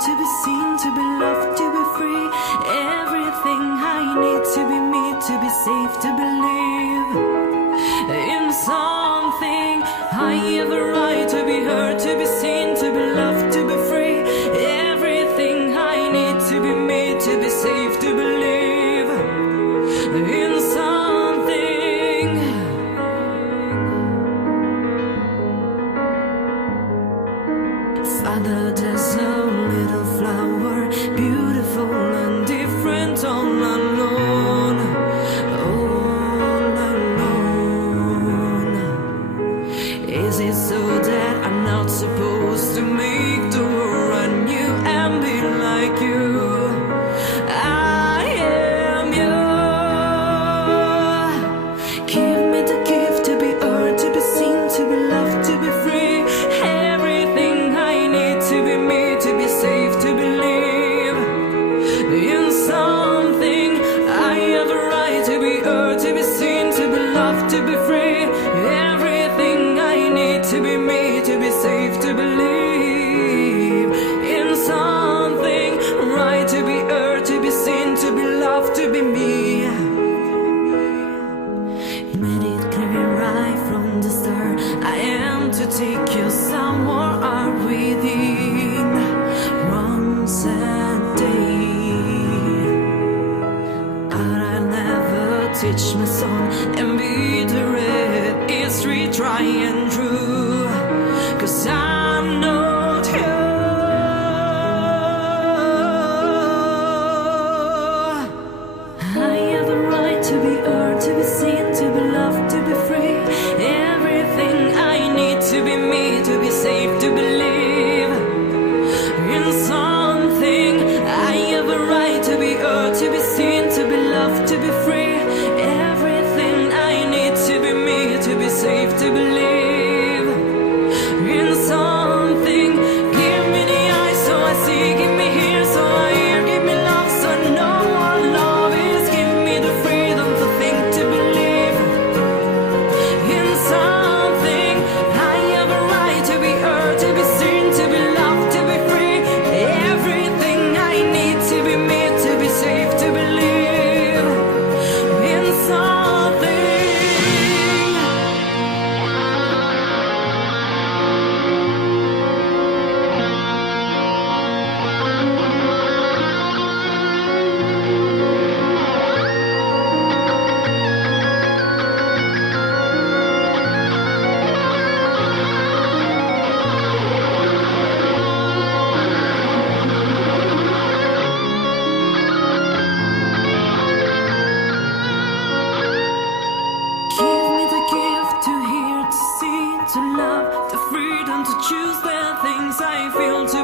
to be seen, to be loved, to be free. Everything I need to be me, to be safe, to believe in something. I have a right to be heard, to be seen, to be loved, to be free. Everything I need to be me, to be safe, to believe in something. Father, there's a little flower, beautiful and different, all alone, all alone. Is it so that I'm not supposed to make the world run you and be like you? I am you. Give me the gift to be heard, to be seen, to be loved, to be free. Everything I need to be me, to be safe, to believe in something. I have a right to be heard, to be seen, to be loved, to be free. Everything I need to be me, to be safe, to believe in something. Right to be heard, to be seen, to be loved, to be me. Made it clear right from the start, I am to take you somewhere are within once a day. But I never teach my son and be the red history try and true, 'cause I'm not you. I have a right to be heard, to be seen, to be loved, to be free. Everything I need to be me, to be safe, to believe in something. I have a right to be heard, to be seen, to be loved, to be free. Everything I need to be me, to be safe, to believe in something. Give me the eyes so I see, give me ears so I hear, give me love so I know what love is. Give me the freedom to think, to believe in something. I have a right to be heard, to be seen, to be loved, to be free. Everything I need to be me, to be safe, to believe in something. Give me the gift to hear, to see, to love, the freedom to choose the things I feel, to